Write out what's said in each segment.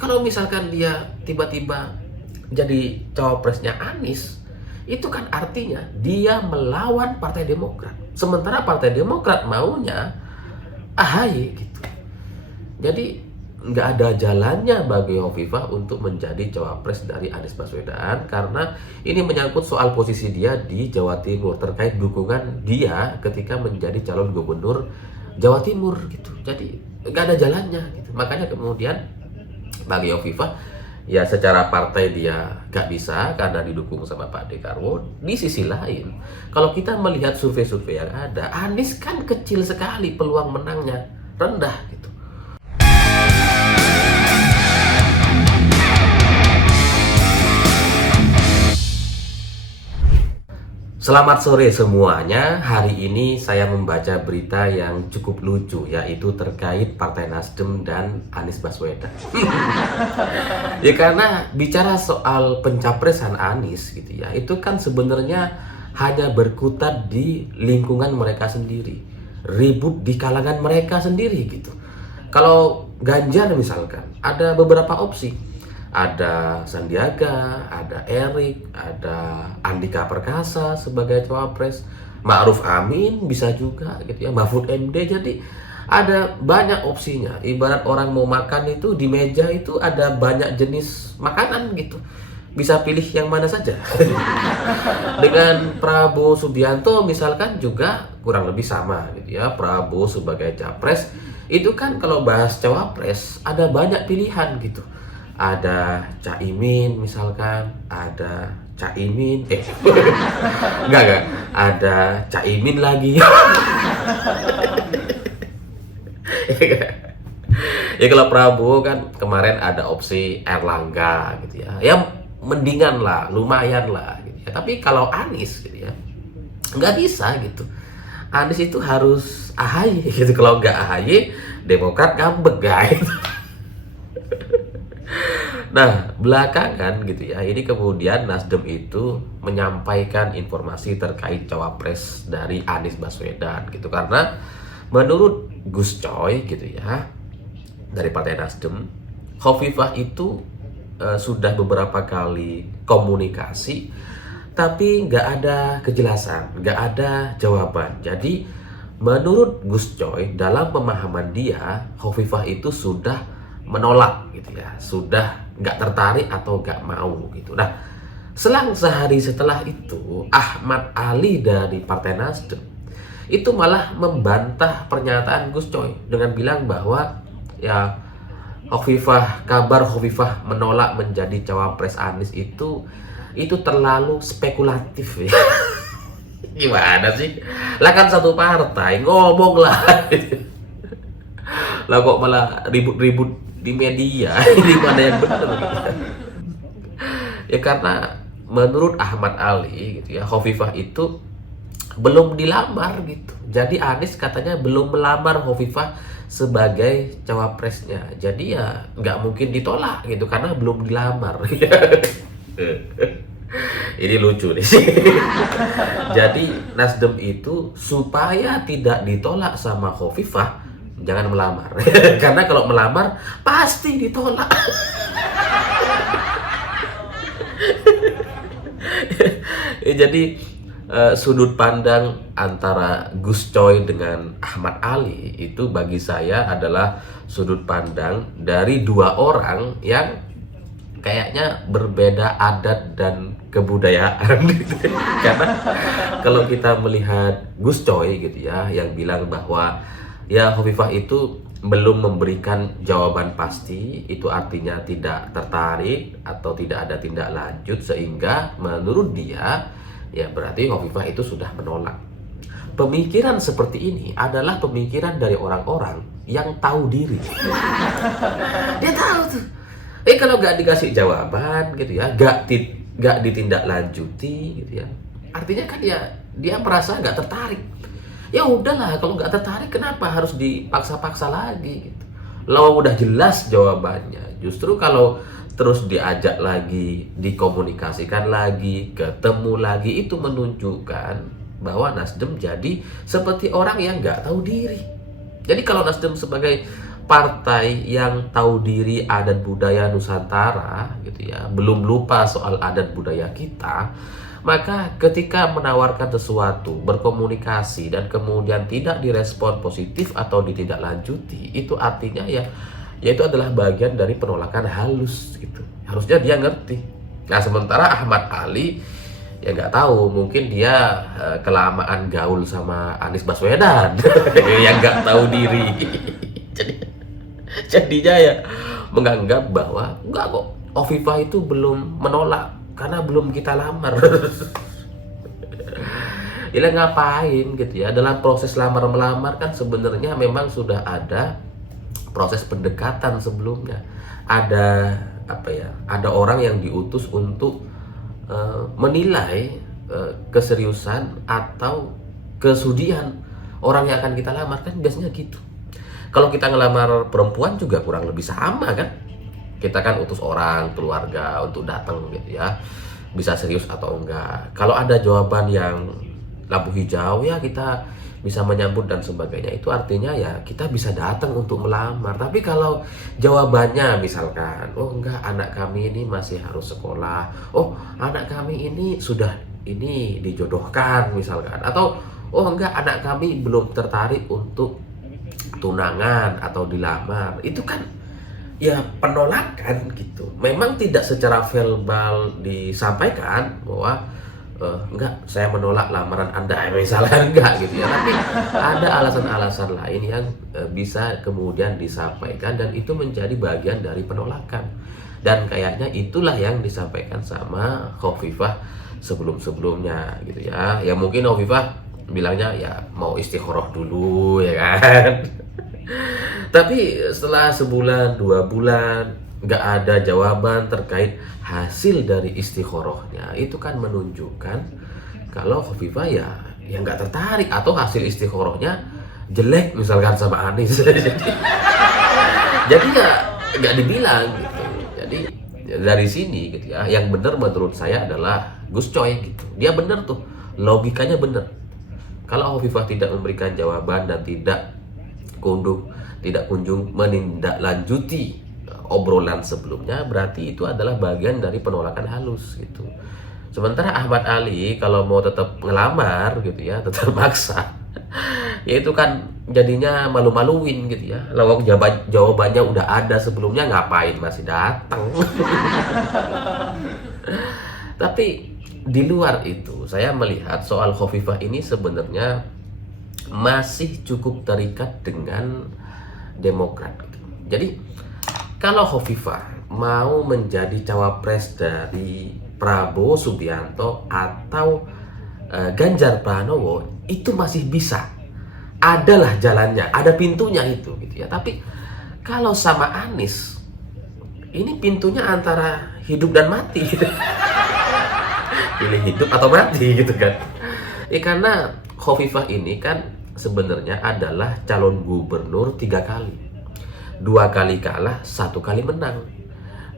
Kalau misalkan dia tiba-tiba jadi cawapresnya Anies, itu kan artinya dia melawan Partai Demokrat. Sementara Partai Demokrat maunya AHY gitu. Jadi nggak ada jalannya bagi Hovifah untuk menjadi cawapres dari Anies Baswedan, karena ini menyangkut soal posisi dia di Jawa Timur terkait dukungan dia ketika menjadi calon gubernur Jawa Timur gitu. Jadi nggak ada jalannya gitu. Makanya kemudian bagi Hovifah, ya secara partai dia nggak bisa karena didukung sama Pak Dekarwo. Di sisi lain, kalau kita melihat survei-survei yang ada, Anies kan kecil sekali peluang menangnya, rendah gitu. Selamat sore semuanya. Hari ini saya membaca berita yang cukup lucu, yaitu terkait Partai Nasdem dan Anies Baswedan. Ya karena bicara soal pencapresan Anies gitu ya, itu kan sebenarnya hanya berkutat di lingkungan mereka sendiri, ribut di kalangan mereka sendiri gitu. Kalau Ganjar misalkan ada beberapa opsi. Ada Sandiaga, ada Erik, ada Andika Perkasa sebagai cawapres, Ma'ruf Amin bisa juga gitu ya, Mahfud MD. Jadi ada banyak opsinya. Ibarat orang mau makan itu di meja itu ada banyak jenis makanan gitu. Bisa pilih yang mana saja. Dengan Prabowo Subianto misalkan juga kurang lebih sama gitu ya. Prabowo sebagai capres itu kan kalau bahas cawapres ada banyak pilihan gitu. Ada Caimin misalkan, ada Caimin, enggak, ada Caimin lagi. Ya kalau Prabowo kan kemarin ada opsi Erlangga gitu ya, ya mendingan lah, lumayan lah gitu ya. Tapi kalau Anies gitu ya, nggak bisa gitu. Anies itu harus AHY gitu, kalau nggak AHY Demokrat ngambek guys. Nah, belakangan gitu ya, ini kemudian Nasdem itu menyampaikan informasi terkait cawapres dari Anies Baswedan gitu. Karena menurut Gus Coy gitu ya, dari Partai Nasdem, Hovifah itu sudah beberapa kali komunikasi, tapi nggak ada kejelasan, nggak ada jawaban. Jadi menurut Gus Coy, dalam pemahaman dia, Hovifah itu sudah menolak gitu ya, sudah nggak tertarik atau nggak mau gitu. Nah, selang sehari setelah itu, Ahmad Ali dari Partai Nasdem itu malah membantah pernyataan Gus Coy dengan bilang bahwa ya kabar Hovifah menolak menjadi cawapres Anies itu terlalu spekulatif ya. Gimana sih? Lah kan satu partai, ngomong lah. Lah kok malah ribut-ribut di media. Ini mana yang benar gitu. Ya karena menurut Ahmad Ali gitu ya, Hovifah itu belum dilamar gitu. Jadi Anies katanya belum melamar Hovifah sebagai cawapresnya. Jadi ya nggak mungkin ditolak gitu karena belum dilamar. Ini lucu nih. Jadi Nasdem itu supaya tidak ditolak sama Hovifah, jangan melamar. Karena kalau melamar pasti ditolak. Jadi sudut pandang antara Gus Coy dengan Ahmad Ali itu bagi saya adalah sudut pandang dari dua orang yang kayaknya berbeda adat dan kebudayaan gitu. Karena kalau kita melihat Gus Coy gitu ya, yang bilang bahwa ya Hovifah itu belum memberikan jawaban pasti, itu artinya tidak tertarik atau tidak ada tindak lanjut, sehingga menurut dia ya berarti Hovifah itu sudah menolak. Pemikiran seperti ini adalah pemikiran dari orang-orang yang tahu diri. Dia tahu tuh, kalau nggak dikasih jawaban gitu ya, nggak ditindaklanjuti gitu ya, artinya kan ya dia merasa nggak tertarik. Ya udahlah, kalau nggak tertarik kenapa harus dipaksa-paksa lagi gitu. Lalu udah jelas jawabannya. Justru kalau terus diajak lagi, dikomunikasikan lagi, ketemu lagi, itu menunjukkan bahwa Nasdem jadi seperti orang yang nggak tahu diri. Jadi kalau Nasdem sebagai partai yang tahu diri adat budaya Nusantara gitu ya, belum lupa soal adat budaya kita, maka ketika menawarkan sesuatu, berkomunikasi dan kemudian tidak direspon positif atau ditindaklanjuti, itu artinya ya itu adalah bagian dari penolakan halus gitu. Harusnya dia ngerti. Nah, sementara Ahmad Ali ya nggak tahu, mungkin dia kelamaan gaul sama Anies Baswedan yang nggak tahu diri. Jadinya ya menganggap bahwa enggak kok, Hovifah itu belum menolak karena belum kita lamar. Ya ngapain gitu ya, dalam proses lamar melamar kan sebenarnya memang sudah ada proses pendekatan sebelumnya. Ada apa ya, ada orang yang diutus untuk menilai keseriusan atau kesudian orang yang akan kita lamar, kan biasanya gitu. Kalau kita ngelamar perempuan juga kurang lebih sama kan. Kita kan utus orang keluarga untuk datang gitu ya, bisa serius atau enggak. Kalau ada jawaban yang lampu hijau ya kita bisa menyambut dan sebagainya. Itu artinya ya kita bisa datang untuk melamar. Tapi kalau jawabannya misalkan, oh enggak, anak kami ini masih harus sekolah, oh anak kami ini sudah ini dijodohkan misalkan, atau oh enggak, anak kami belum tertarik untuk tunangan atau dilamar, itu kan ya penolakan gitu. Memang tidak secara verbal disampaikan bahwa enggak, saya menolak lamaran Anda misalnya, enggak gitu ya, tapi ada alasan-alasan lain yang bisa kemudian disampaikan dan itu menjadi bagian dari penolakan. Dan kayaknya itulah yang disampaikan sama Hovifah sebelum-sebelumnya gitu ya. Ya mungkin Hovifah bilangnya ya mau istikharah dulu ya kan. Tapi setelah sebulan, 2 bulan nggak ada jawaban terkait hasil dari istikharahnya, itu kan menunjukkan kalau Hovifah ya nggak tertarik, atau hasil istikharahnya jelek misalkan sama Anies. Jadi ya nggak dibilang gitu. Jadi dari sini gitu ya, yang benar menurut saya adalah Gus Coy gitu. Dia benar tuh, logikanya benar. Kalau Hovifah tidak memberikan jawaban dan tidak kunjung menindaklanjuti obrolan sebelumnya, berarti itu adalah bagian dari penolakan halus gitu. Sementara Ahmad Ali kalau mau tetap ngelamar gitu ya, tetap maksa, ya itu kan jadinya malu-maluin gitu ya. Lawak jawabannya udah ada sebelumnya, ngapain masih datang. Tapi di luar itu, saya melihat soal Hovifah ini sebenarnya masih cukup terikat dengan Demokrat. Jadi kalau Hovifah mau menjadi cawapres dari Prabowo Subianto atau Ganjar Pranowo, itu masih bisa, adalah jalannya, ada pintunya itu gitu ya. Tapi kalau sama Anies, ini pintunya antara hidup dan mati gitu. Pilih hidup atau mati gitu kan. Karena Hovifah ini kan sebenarnya adalah calon gubernur 3 kali. 2 kali kalah, 1 kali menang.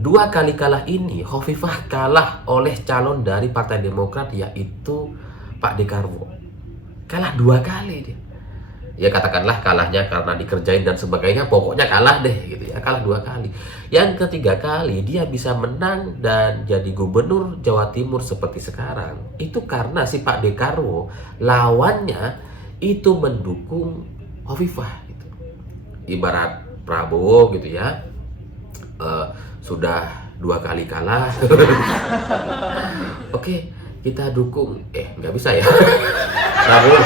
2 kali kalah ini Hovifah kalah oleh calon dari Partai Demokrat, yaitu Pak Dekarwo. Kalah 2 kali dia. Ya katakanlah kalahnya karena dikerjain dan sebagainya, pokoknya kalah deh gitu ya, kalah 2 kali. Yang ketiga kali dia bisa menang dan jadi gubernur Jawa Timur seperti sekarang, itu karena si Pak Dekarwo lawannya itu mendukung Hovifah gitu. Ibarat Prabowo gitu ya, sudah 2 kali kalah. Oke, kita dukung, nggak bisa ya. Prabowo.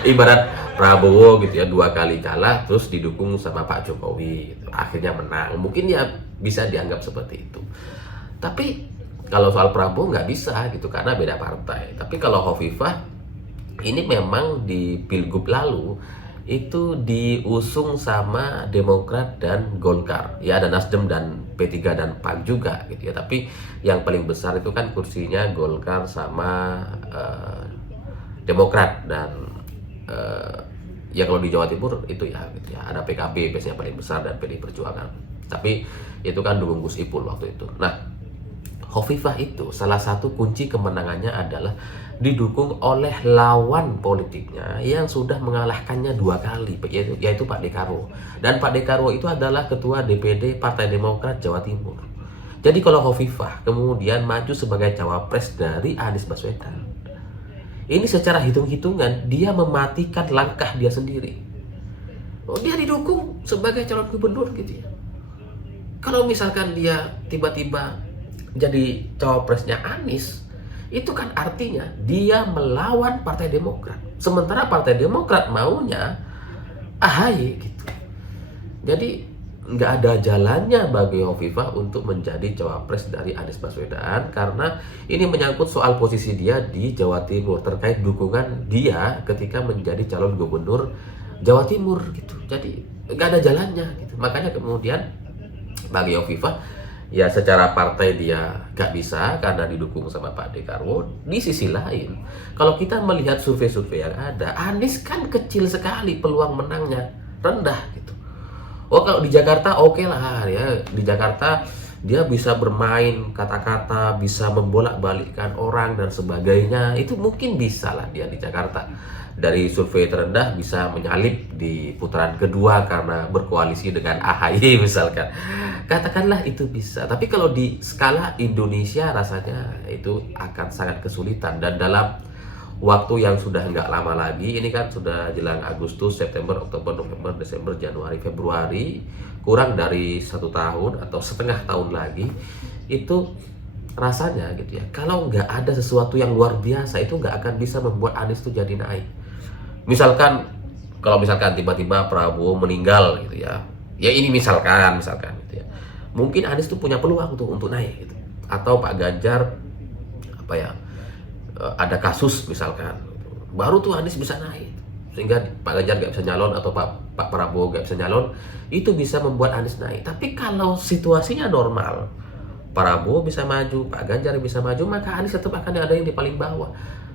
Ibarat Prabowo gitu ya, 2 kali kalah terus didukung sama Pak Jokowi gitu. Akhirnya menang, mungkin ya bisa dianggap seperti itu. Tapi kalau soal Prabowo nggak bisa gitu karena beda partai. Tapi kalau Hovifah ini memang di Pilgub lalu itu diusung sama Demokrat dan Golkar. Ya ada Nasdem dan P3 dan PAN juga gitu ya. Tapi yang paling besar itu kan kursinya Golkar sama Demokrat, dan ya kalau di Jawa Timur itu ya gitu ya, ada PKB biasanya paling besar dan PDI Perjuangan. Tapi itu kan dukung Gus Ipul waktu itu. Nah, Hovifah itu salah satu kunci kemenangannya adalah didukung oleh lawan politiknya yang sudah mengalahkannya 2 kali, yaitu Pak Dekarwo. Dan Pak Dekarwo itu adalah Ketua DPD Partai Demokrat Jawa Timur. Jadi kalau Hovifah kemudian maju sebagai cawapres dari Anies Baswedan, ini secara hitung-hitungan dia mematikan langkah dia sendiri. Oh, dia didukung sebagai calon gubernur gitu ya. Kalau misalkan dia tiba-tiba jadi cawapresnya Anies, itu kan artinya dia melawan Partai Demokrat. Sementara Partai Demokrat maunya AHY gitu. Jadi nggak ada jalannya bagi Hovifah untuk menjadi cawapres dari Anies Baswedan, karena ini menyangkut soal posisi dia di Jawa Timur terkait dukungan dia ketika menjadi calon gubernur Jawa Timur gitu. Jadi nggak ada jalannya gitu. Makanya kemudian bagi Hovifah, ya secara partai dia gak bisa karena didukung sama Pak Dekarwo. Di sisi lain, kalau kita melihat survei-survei yang ada, Anies kan kecil sekali peluang menangnya, rendah gitu. Oh, kalau di Jakarta oke lah ya. Di Jakarta dia bisa bermain kata-kata, bisa membolak-balikkan orang dan sebagainya. Itu mungkin bisa lah dia di Jakarta. Dari survei terendah bisa menyalip di putaran kedua karena berkoalisi dengan AHY misalkan. Katakanlah itu bisa. Tapi kalau di skala Indonesia rasanya itu akan sangat kesulitan. Dan dalam waktu yang sudah nggak lama lagi, ini kan sudah jelang Agustus, September, Oktober, November, Desember, Januari, Februari, kurang dari 1 tahun atau setengah tahun lagi, itu rasanya gitu ya, kalau nggak ada sesuatu yang luar biasa, itu nggak akan bisa membuat Anies itu jadi naik. Misalkan, kalau misalkan tiba-tiba Prabowo meninggal gitu ya, ya ini misalkan gitu ya, mungkin Anies tuh punya peluang untuk naik gitu. Atau Pak Ganjar apa ya, ada kasus misalkan, baru tuh Anies bisa naik, sehingga Pak Ganjar gak bisa nyalon atau Pak Prabowo gak bisa nyalon, itu bisa membuat Anies naik. Tapi kalau situasinya normal, Prabowo bisa maju, Pak Ganjar bisa maju, maka Anies tetap akan ada yang di paling bawah.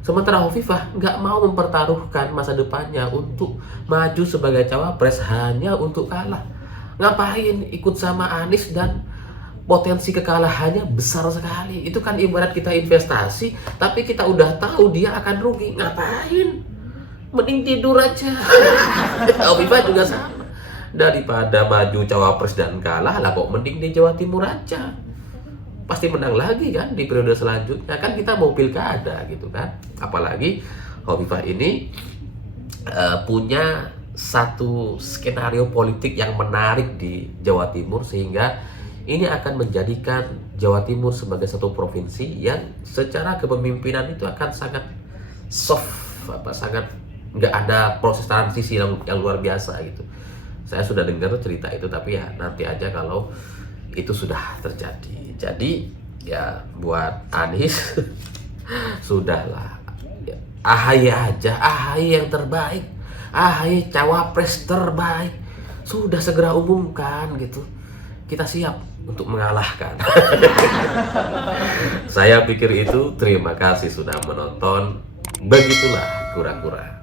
Sementara Hovifah nggak mau mempertaruhkan masa depannya untuk maju sebagai cawapres hanya untuk kalah. Ngapain ikut sama Anies dan potensi kekalahannya besar sekali. Itu kan ibarat kita investasi, tapi kita udah tahu dia akan rugi. Ngapain? Mending tidur aja. Hovifah juga sama. Daripada maju cawapres dan kalah, lah kok mending di Jawa Timur aja. Pasti menang lagi kan di periode selanjutnya. Kan kita mau pilkada gitu kan. Apalagi Hovifah ini punya satu skenario politik yang menarik di Jawa Timur, sehingga ini akan menjadikan Jawa Timur sebagai satu provinsi yang secara kepemimpinan itu akan sangat soft, sangat nggak ada proses transisi yang luar biasa gitu. Saya sudah dengar cerita itu, tapi ya nanti aja kalau itu sudah terjadi. Jadi ya buat Anies sudahlah, ya, AHY aja, AHY yang terbaik, AHY cawapres terbaik, sudah segera umumkan gitu. Kita siap untuk mengalahkan. Saya pikir itu. Terima kasih sudah menonton. Begitulah kura-kura.